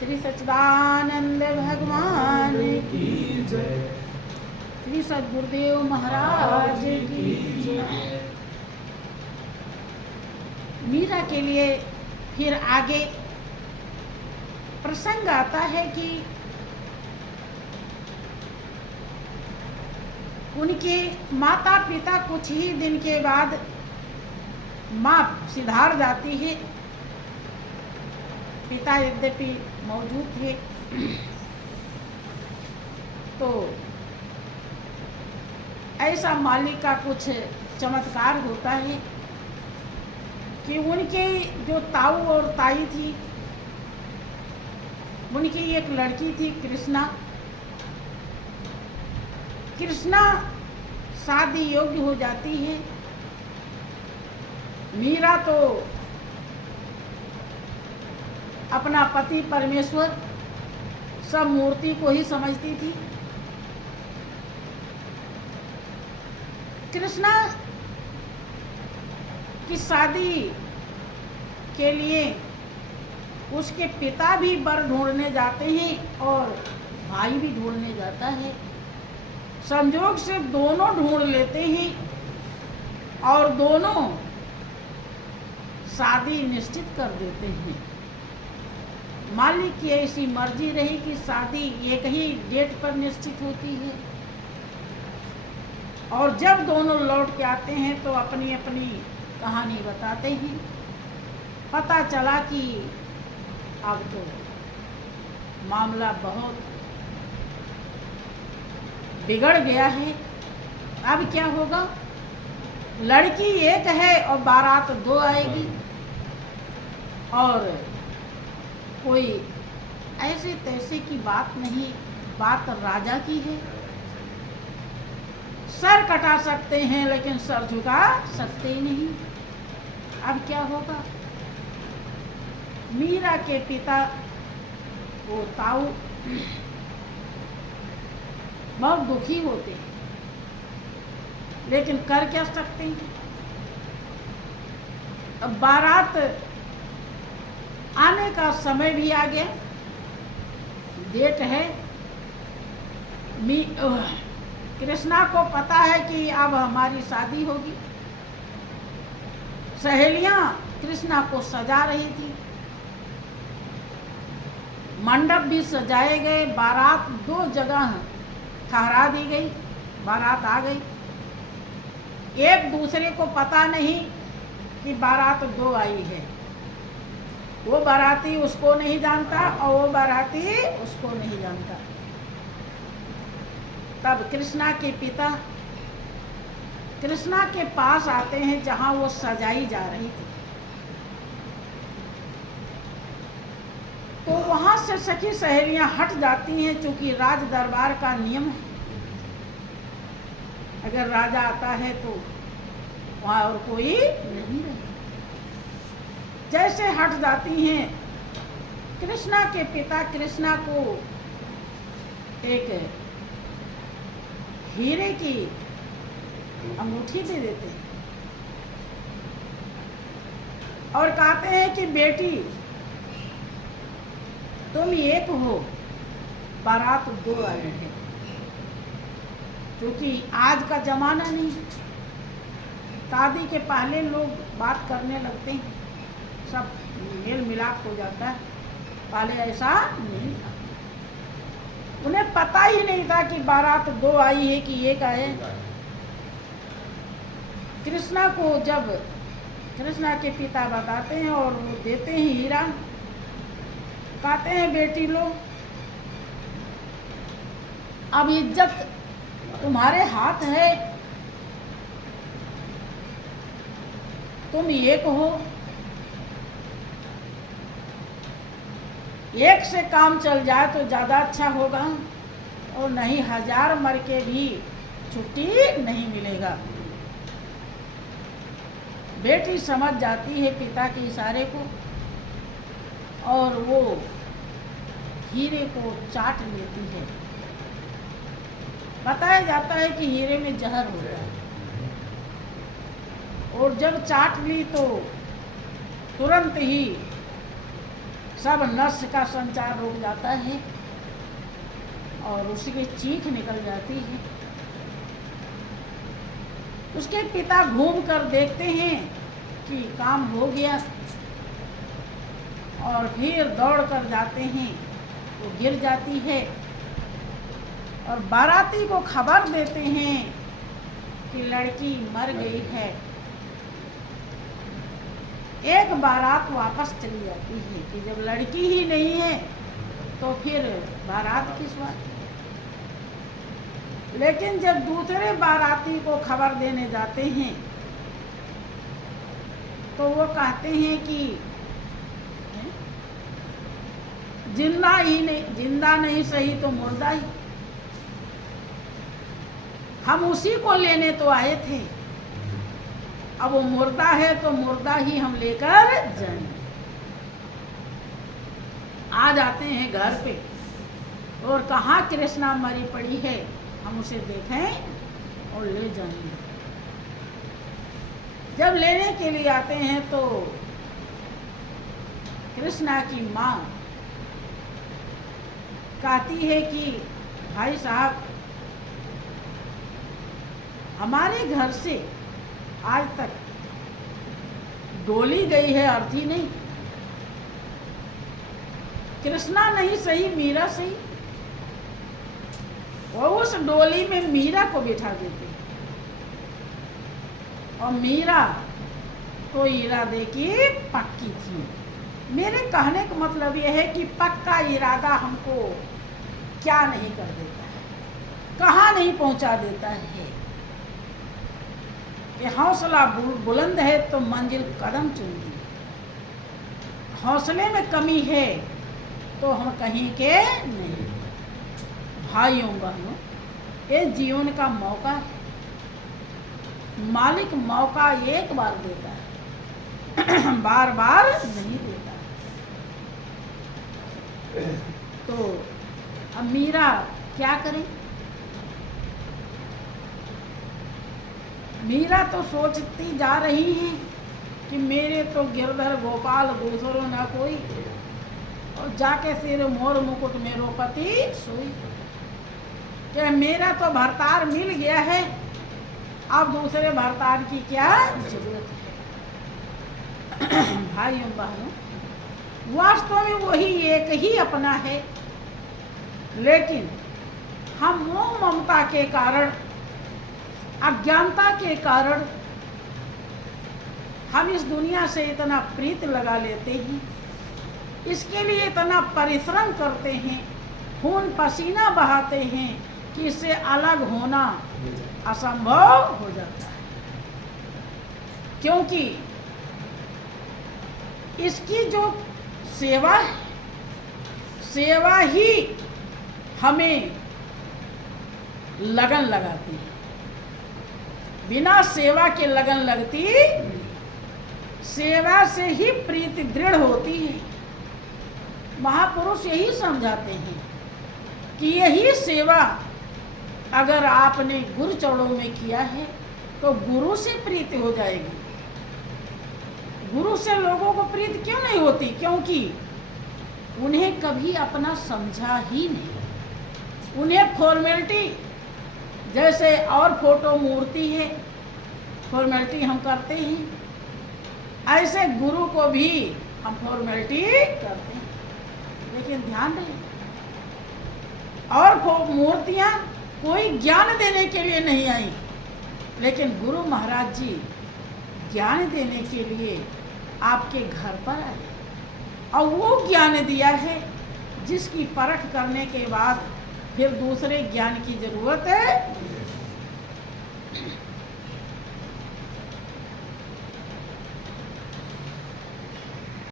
श्री सच्चिदानंद भगवान की जय। श्री सद्गुरुदेव महाराज की जय। मीरा के लिए फिर आगे प्रसंग आता है कि उनके माता पिता कुछ ही दिन के बाद माँ सिधार जाती है। पिता यद्यपि मौजूद थे तो ऐसा मालिक का कुछ चमत्कार होता है कि उनके जो ताऊ और ताई थी, उनकी एक लड़की थी कृष्णा। कृष्णा शादी योग्य हो जाती है। मीरा तो अपना पति परमेश्वर सब मूर्ति को ही समझती थी। कृष्णा की शादी के लिए उसके पिता भी वर ढूंढने जाते हैं और भाई भी ढूंढने जाता है। संजोग से दोनों ढूंढ लेते हैं और दोनों शादी निश्चित कर देते हैं। मालिक की ऐसी मर्जी रही कि शादी एक ही डेट पर निश्चित होती है और जब दोनों लौट के आते हैं तो अपनी अपनी कहानी बताते हैं। पता चला कि अब तो मामला बहुत बिगड़ गया है। अब क्या होगा? लड़की एक है और बारात दो आएगी और कोई ऐसे तैसे की बात नहीं, बात राजा की है। सर कटा सकते हैं लेकिन सर झुका सकते ही नहीं। अब क्या होगा? मीरा के पिता वो ताऊ बहुत दुखी होते हैं लेकिन कर क्या सकते हैं। अब बारात आने का समय भी आ गया, डेट है। कृष्णा को पता है कि अब हमारी शादी होगी। सहेलियां कृष्णा को सजा रही थी, मंडप भी सजाए गए, बारात दो जगह ठहरा दी गई, बारात आ गई। एक दूसरे को पता नहीं कि बारात दो आई है। वो बाराती उसको नहीं जानता और वो बाराती उसको नहीं जानता। तब कृष्णा के पिता कृष्णा के पास आते हैं जहां वो सजाई जा रही थी। तो वहां से सखी सहेलियां हट जाती हैं क्योंकि राज दरबार का नियम है, अगर राजा आता है तो वहां और कोई नहीं रहे। जैसे हट जाती हैं, कृष्णा के पिता कृष्णा को एक हीरे की अंगूठी दे देते हैं और कहते हैं कि बेटी तुम एक हो, बारात दो आई है। क्योंकि आज का जमाना नहीं, शादी के पहले लोग बात करने लगते हैं, सब मेल मिलाप हो जाता है। पहले ऐसा नहीं था, उन्हें पता ही नहीं था कि बारात दो आई है कि एक आए। कृष्णा को जब कृष्णा के पिता बताते हैं और वो देते हैं हीरा, कहते हैं बेटी लो, अब इज्जत तुम्हारे हाथ है, तुम एक हो, एक से काम चल जाए तो ज़्यादा अच्छा होगा और नहीं 1000 मर के भी छुट्टी नहीं मिलेगा। बेटी समझ जाती है पिता के इशारे को और वो हीरे को चाट लेती है। बताया जाता है कि हीरे में जहर होता है और जब चाट ली तो तुरंत ही सब नस का संचार रुक जाता है और उसकी चीख निकल जाती है। उसके पिता घूम कर देखते हैं कि काम हो गया और फिर दौड़ कर जाते हैं, वो गिर जाती है और बाराती को खबर देते हैं कि लड़की मर गई है। एक बारात वापस चली जाती है कि जब लड़की ही नहीं है तो फिर बारात किस बात। लेकिन जब दूसरे बाराती को खबर देने जाते हैं तो वो कहते हैं कि जिंदा नहीं सही तो मुर्दा ही। हम उसी को लेने तो आए थे, अब वो मुर्दा है तो मुर्दा ही हम लेकर जाएंगे। आ जाते हैं घर पे और कहाँ कृष्णा मरी पड़ी है, हम उसे देखें और ले जाएंगे। जब लेने के लिए आते हैं तो कृष्णा की माँ कहती है कि भाई साहब, हमारे घर से आज तक डोली गई है अर्थी नहीं। कृष्णा नहीं सही, मीरा सही, और उस डोली में मीरा को बिठा देते हैं। और मीरा तो इरादे की पक्की थी। मेरे कहने का मतलब यह है कि पक्का इरादा हमको क्या नहीं कर देता है, कहाँ नहीं पहुंचा देता है। कि हौसला बुलंद है तो मंजिल कदम चुनती है, हौसले में कमी है तो हम कहीं के नहीं। भाइयों बहनों, ये जीवन का मौका है, मालिक मौका एक बार देता है, बार बार नहीं देता है। तो अब मीरा क्या करें? मीरा तो सोचती जा रही है कि मेरे तो गिरधर गोपाल दूसरो न कोई, और जाके सिर मोर मुकुट मेरो पति सोई। कि मेरा तो भरतार मिल गया है, अब दूसरे भरतार की क्या जरूरत है। भाइयों बहनों, वास्तव में वही एक ही अपना है, लेकिन हम मोह ममता के कारण, अज्ञानता के कारण हम इस दुनिया से इतना प्रीत लगा लेते हैं, इसके लिए इतना परिश्रम करते हैं, खून पसीना बहाते हैं कि इससे अलग होना असंभव हो जाता है। क्योंकि इसकी जो सेवा है, सेवा ही हमें लगन लगाती है, बिना सेवा के लगन लगती नहीं। सेवा से ही प्रीति दृढ़ होती है। महापुरुष यही समझाते हैं कि यही सेवा अगर आपने गुरु चरणों में किया है तो गुरु से प्रीति हो जाएगी। गुरु से लोगों को प्रीति क्यों नहीं होती? क्योंकि उन्हें कभी अपना समझा ही नहीं। उन्हें फॉर्मेलिटी, जैसे और फोटो मूर्ति है, फॉर्मेलिटी हम करते हैं, ऐसे गुरु को भी हम फॉर्मेलिटी करते हैं। लेकिन ध्यान रहे, और मूर्तियाँ कोई ज्ञान देने के लिए नहीं आई, लेकिन गुरु महाराज जी ज्ञान देने के लिए आपके घर पर आए, और वो ज्ञान दिया है जिसकी परख करने के बाद फिर दूसरे ज्ञान की जरूरत है।